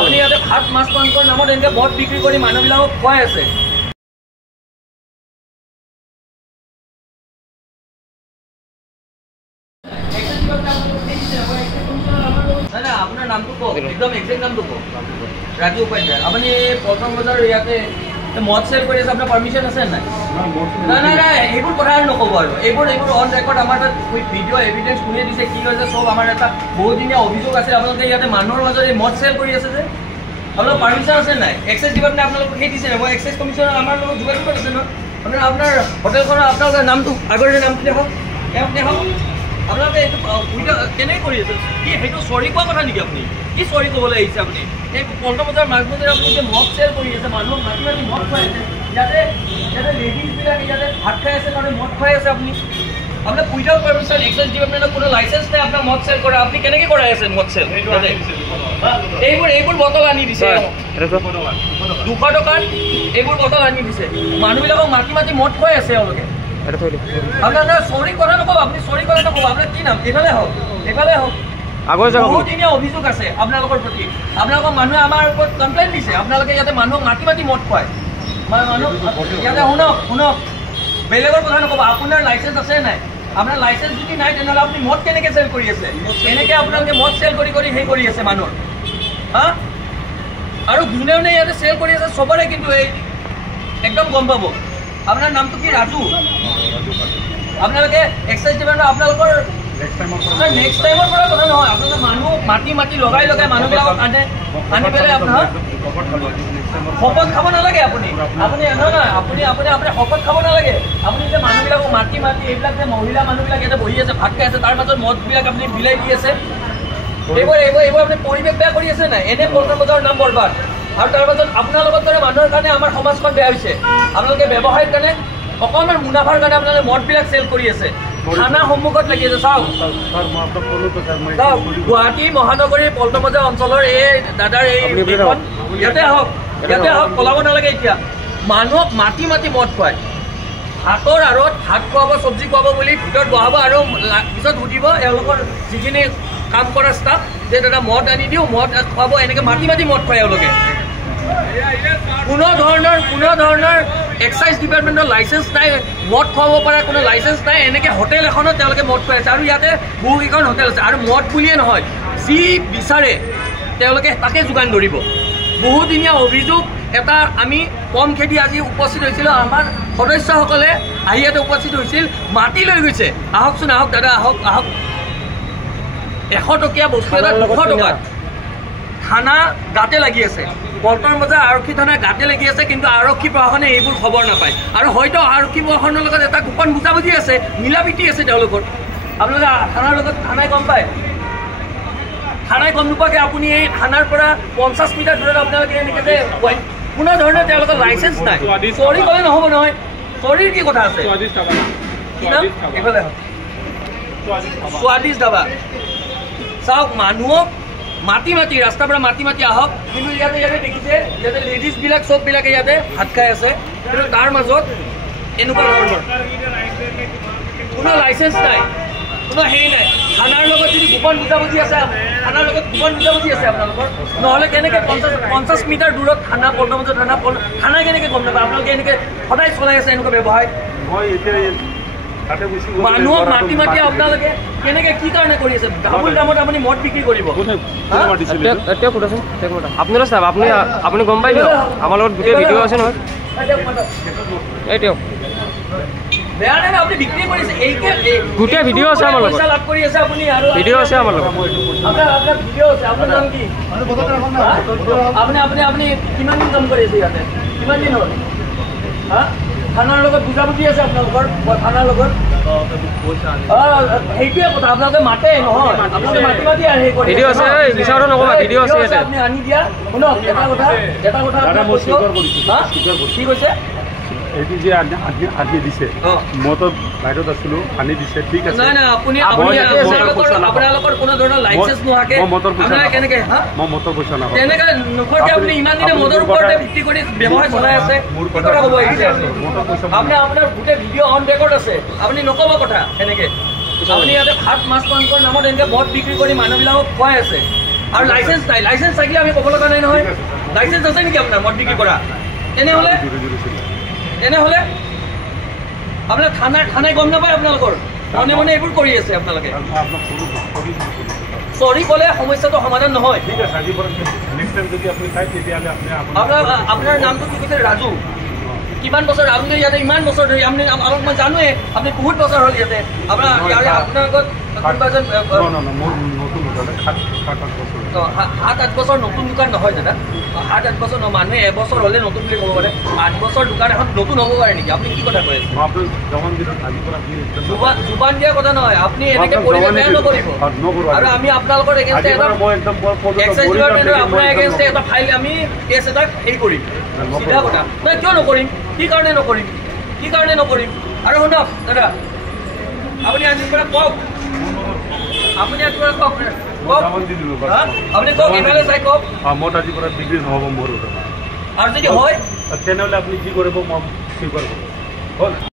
আপুনি ইয়াতে ভাত মাছ মাংসৰ নামত এনেকৈ মদ বিক্ৰী কৰি মানুহবিলাকক খুৱাই আছে। নাই আপোনাৰ নামটো কওক, একদম এক্সেক্ট নামটো কওক। ৰাজু উপাধ্যায়। আপুনি পল্টন বজাৰ ইয়াতে মদ চেল কৰি আছে, আপোনাৰ পাৰ্মিশ্যন আছে নাই? নাই নাই এইবোৰ কথা আৰু নক'ব আৰু এইবোৰ অন ৰেকৰ্ড আমাৰ তাত ভিডিঅ' এভিডেঞ্চ শুনিয়ে দিছে কি হৈছে চব। আমাৰ এটা বহুদিনীয়া অভিযোগ আছে আপোনালোকে ইয়াতে মানুহৰ মাজত এই মদ চেল কৰি আছে যে। আপোনালোকৰ পাৰ্মিশ্যন আছে নাই? এক্সাইজ ডিপাৰ্টমেণ্টে আপোনালোকক সেই দিছে নাই? মই এক্সাইজ কমিশ্যনৰ আমাৰ লগত যোগাযোগ আছে ন। আপোনাৰ হোটেলখনৰ আপোনালোকৰ নামটো আগৰ নামটো দেখক, দেখক আপোনালোকে এইটো কেনেকৈ কৰি আছে? কি সেইটো চৰি কোৱা কথা নেকি? আপুনি কি চৰি ক'বলৈ আহিছে? আপুনি এই পল্টন বজাৰ মাজ বজাৰে আপুনি যে মদ চেল কৰি আছে, মানুহক মাতি মাতি মদ খুৱাই আছে, ইয়াতে লেডিজবিলাকে ইয়াতে ভাত খাই আছে কাৰণে মদ খুৱাই আছে। আপুনি আপোনাৰ উইদাউট পাৰ্মিশ্যন এক্সাইজ ডিপাৰ্টমেণ্টৰ কোনো লাইচেঞ্চ নাই আপোনাৰ মদ চেল কৰা। আপুনি কেনেকৈ কৰাই আছে মদ চেল? এইবোৰ বটল আনি দিছে 200 টকাত, এইবোৰ বটল আনি দিছে, মানুহবিলাকক মাতি মাতি মদ খুৱাই আছে এওঁলোকে। আপোনাৰ চৰি কথা নক'ব, আপুনি চৰি কথা নক'ব। আপোনাৰ কি নাম? এইফালে হওক, এইফালে হওক। বহুদিনীয়া অভিযোগ আছে আপোনালোকৰ প্ৰতি। আপোনালোকৰ মানুহে আমাৰ ওপৰত কমপ্লেইন দিছে, আপোনালোকে ইয়াতে মানুহক মাতি মাতি মদ খুৱায়। মানুহক ইয়াতে শুনক বেলেগৰ কথা নক'ব। আপোনাৰ লাইচেঞ্চ আছে নাই? আপোনাৰ লাইচেঞ্চ যদি নাই তেনেহ'লে আপুনি মদ কেনেকৈ চেল কৰি আছে? এনেকৈ আপোনালোকে মদ চেল কৰি সেই কৰি আছে মানুহৰ। হা? আৰু যোনে যোনে ইয়াতে চেল কৰি আছে চবৰে কিন্তু এই একদম গম পাব। আপোনাৰ নামটো কি? ৰাজু। আপোনালোকে এক্সাইজ ডিপাৰ্টমেণ্ট আপোনালোকৰ নেক্সট টাইমৰ পৰা কথা নহয়। আপোনালোকে মানুহ মাতি লগাই মানুহবিলাকক আনি পেলাই আপোনাৰ শপত খাব নালাগে। আপুনি নহয় আপুনি শপত খাব নালাগে। আপুনি যে মানুহবিলাকক মাতি এইবিলাক যে মহিলা মানুহবিলাক ইয়াতে বহি আছে ভাত খাই আছে, তাৰ মাজত মদবিলাক আপুনি বিলাই দি আছে। এইবোৰ আপুনি পৰিৱেশ বেয়া কৰি আছে নাই? এনে পল্টন বজাৰৰ নাম বৰবাদ। আৰু তাৰ মাজত আপোনাৰ লগত দৰে মানুহৰ কাৰণে আমাৰ সমাজখন বেয়া হৈছে। আপোনালোকে ব্যৱসায়ৰ কাৰণে অকণমান মুনাফাৰ কাৰণে আপোনালোকে মদবিলাক চেল কৰি আছে, থানা সন্মুখত লাগি আছে। চাওক গুৱাহাটী মহানগৰীৰ পল্টন বজাৰ অঞ্চলৰ এই দাদাৰ এই ইয়াতে আহক পলাব নালাগে। এতিয়া মানুহক মাতি মদ খুৱায়, ভাতৰ আঁৰত ভাত খুৱাব, চব্জি খুৱাব বুলি ভিতৰত বহাব আৰু পিছত সুধিব এওঁলোকৰ যিখিনি কাম কৰা ষ্টাফ যে দাদা মদ আনি দিওঁ, মদ খুৱাব, এনেকৈ মাতি মদ খুৱায় এওঁলোকে। কোনো ধৰণৰ এক্সাইজ ডিপাৰ্টমেণ্টৰ লাইচেঞ্চ নাই, মদ খুৱাব পৰা কোনো লাইচেঞ্চ নাই। এনেকৈ হোটেল এখনত তেওঁলোকে মদ খুৱাই আছে আৰু ইয়াতে বহুকেইখন হোটেল আছে। আৰু মদ বুলিয়ে নহয়, যি বিচাৰে তেওঁলোকে তাকে যোগান ধৰিব। বহুদিনীয়া অভিযোগ এটা আমি কম খেদি আজি উপস্থিত হৈছিলোঁ। আমাৰ সদস্যসকলে আহি ইয়াতে উপস্থিত হৈছিল, মাতি লৈ গৈছে। আহকচোন আহক দাদা, আহক 100 টকীয়া বস্তু এটা 200 টকাত। থানা গাতে লাগি আছে, পল্টন বজাৰ আৰক্ষী থানা গাতে লাগি আছে, কিন্তু আৰক্ষী প্ৰশাসনে এইবোৰ খবৰ নাপায়। আৰু হয়তো আৰক্ষী প্ৰশাসনৰ লগত এটা গোপন বুজাবুজি আছে, মিলাপ্ৰীতি আছে তেওঁলোকৰ। আপোনালোকে থানাৰ লগত থানাই গম পায়, থানাই গম নোপোৱাকৈ আপুনি এই থানাৰ পৰা 50 মিটাৰ দূৰত আপোনালোকে এনেকৈ যে কোনো ধৰণৰ তেওঁলোকৰ লাইচেঞ্চ নাই। চৰি ক'লে নহ'ব নহয়, চৰিৰ কি কথা আছে? এইফালে স্বাদিষ্ট ধাবা। চাওক মানুহক মাতি ৰাস্তাৰ পৰা মাতি আহক, কিন্তু ইয়াতে দেখিছে ইয়াতে লেডিজবিলাক চববিলাকে ইয়াতে ভাত খাই আছে, কিন্তু তাৰ মাজত এনেকুৱা ধৰণৰ কোনো লাইচেঞ্চ নাই, কোনো হেৰি নাই। থানাৰ লগত যদি গোপন বুজাবুজি আছে, আপোনালোকৰ, নহ'লে কেনেকৈ 50 মিটাৰ দূৰত থানা, পল্টন বজাৰ থানাই কেনেকৈ গম নাপায়? আপোনালোকে এনেকৈ সদায় চলাই আছে এনেকুৱা ব্যৱসায়। মানুহক মাতি আপোনালোকে কেনেকৈ কি কাৰণে কৰি আছে? ডাবুল দামত আপুনি মদ বিক্ৰী কৰিব। আপোনাৰ চাওক, আপুনি গম পাই দিয়ক, আমাৰ লগত গোটেই ভিডিঅ' আছে নহয়। বেয়া নাই, আপুনি বিক্ৰী কৰিছে, গোটেই ভিডিঅ' আছে আমাৰ লগত, লাভ কৰি আছে আপুনি। আৰু ভিডিঅ' আছে আমাৰ লগত, আপোনাৰ ভিডিঅ' আছে। আপোনাৰ নাম কি? আপুনি কিমান দিন কাম কৰি আছে ইয়াতে? কিমান দিন হ'ল? হা? থানাৰ লগত বুজাবুজি আছে আপোনালোকৰ? থানাৰ লগত সেইটোৱে কথা, আপোনালোকে মাতে নহয়, আপোনালোকে মাতি হেৰি কৰি ভিডিঅ' আছে। বিচাৰো নক'বা, ভিডিঅ' আছে ইয়াতে। আপুনি আনি দিয়া। শুনক এটা কথা কি কৈছে? এইটো যে আনি দিছে, মইতো বাহিৰত আছিলো, আনি দিছে, ঠিক আছে। নাই আপুনি আপোনালোকৰ কোনো ধৰণৰ লাইচেঞ্চ নোহোৱাকৈ মই মদৰ পইচা নাপাওঁ। তেনেকৈ নোখোৱাকৈ আপুনি ইমান দিনে মদৰ ওপৰতে ভিত্তি কৰি ব্যৱসায় চলাই আছে। মোৰ কথা ক'ব আহিছে আপোনাৰ গোটেই ভিডিঅ' অন ৰেকৰ্ড আছে, আপুনি নক'ব কথা এনেকৈ। আপুনি ইয়াতে ভাত মাছ মাংসৰ নামত এনেকৈ মদ বিক্ৰী কৰি মানুহবিলাকক খুৱাই আছে। আৰু লাইচেঞ্চ নাই, লাইচেঞ্চ থাকিলে আমি ক'ব লগা নাই নহয়। লাইচেঞ্চ আছে নেকি আপোনাৰ মদ বিক্ৰী কৰা? তেনেহ'লে আপোনাৰ থানাই গম নাপায় আপোনালোকৰ? মনে মনে এইবোৰ কৰি আছে আপোনালোকে। চৰি ক'লে সমস্যাটো সমাধান নহয়। আপোনাৰ নামটো কি কৈছে? ৰাজু। কিমান বছৰ আপুনি ইয়াতে? ইমান বছৰ ধৰি আপুনি আমাক মই জানোৱে, আপুনি বহুত বছৰ হ'ল ইয়াতে। আপোনাৰ আগত কোনোবা এজন 7-8 বছৰ নতুন দোকান নহয় দাদা। 7-8 বছৰ নহয়, মানুহে এবছৰ হ'লে নতুন বুলি ক'ব পাৰে। 8 বছৰ দোকান এখন নতুন হ'ব পাৰে নেকি? আপুনি কি কথা কৈ আছে? জোবান দিয়া কথা নহয়। আপুনি এনেকে কৰিলে বেয়া নকৰিব। আৰু আমি আপোনালোকৰ এগেইনষ্টে এক্সাইজ ডিপাৰ্টমেণ্টৰ আপোনাৰ এগেইনষ্টে এটা ফাইল, আমি কেছ এটা হেৰি কৰিম। চিধা কথা নহয়, কিয় নকৰিম? কি কাৰণে নকৰিম? কি কাৰণে নকৰিম? আৰু শুনক দাদা, আপুনি আজিৰ পৰা কওক, আপুনি আজিৰ পৰা কওক, আপুনি কওক, ইফালে চাই কওক। মদ আজিৰ পৰা বিক্ৰী নহ'ব মোৰ। আৰু যদি হয় তেনেহ'লে আপুনি কি কৰিব? মই স্বীকাৰ কৰিম। হ'ল।